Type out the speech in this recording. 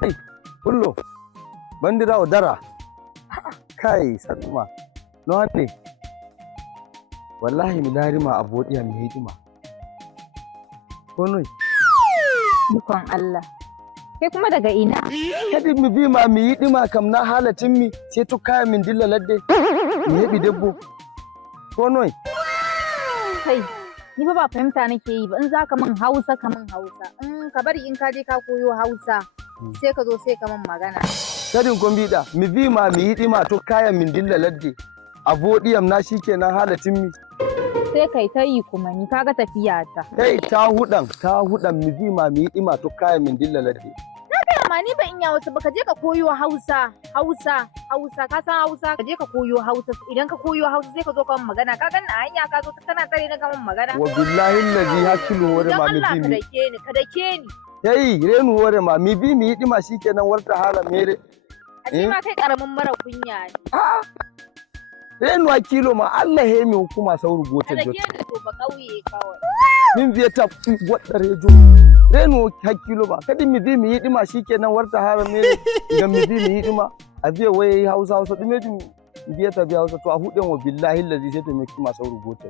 Hey, kullo. Bandirabe dara. Kai satuma. No hande. Wallahi mi larima abodiya mi hidima. Ko noi? Ikon Allah. Kai kuma daga ina? Kadi mi bi ma mi hidima kam na halatin mi sai to kaya min dilla ladde. Mi hebi debbo. Ko noi? Kai, ni ba fahimta nake yi ba in zaka min Hausa ka min Hausa. In ka bari in ka je ka koyo Hausa sai ka zo sai ka min magana. Kadin kombida mi bi ma mi hidima to kaya min dilla ladde. Abodiyam na shikenan halatin mi. Sai kai ta yi kuma ni kaga tafiya ta. Kai ta hudan mi bi ma mi hidima to kaya min dilla ladde. Amma ni ban iya wasu ba ka je ka koyo Hausa ka san Hausa ka je ka koyo Hausa idan ka koyo Hausa sai ka zo ka min magana ka ganni a hanya ka zo kana tare na ka min magana wa billahi allazi hakilu wore ma mi bi ka dake ni yayi renu wore ma mi bi mi hidima shikenan warta hala mere a ma kai karamin mara kunya ne renu akilo ma Allah he mi hukuma sauru gote gote dake ni to ba kauye kawai min biya ta wadda rejo renu hakilo ba kadi mi bi mi hidima shikenan warta hala mere idan mi bi mi hidima a biya waye Hausa dume biya ta biya Hausa to a huden wa billahi allazi sai ta mi hukuma sauru gote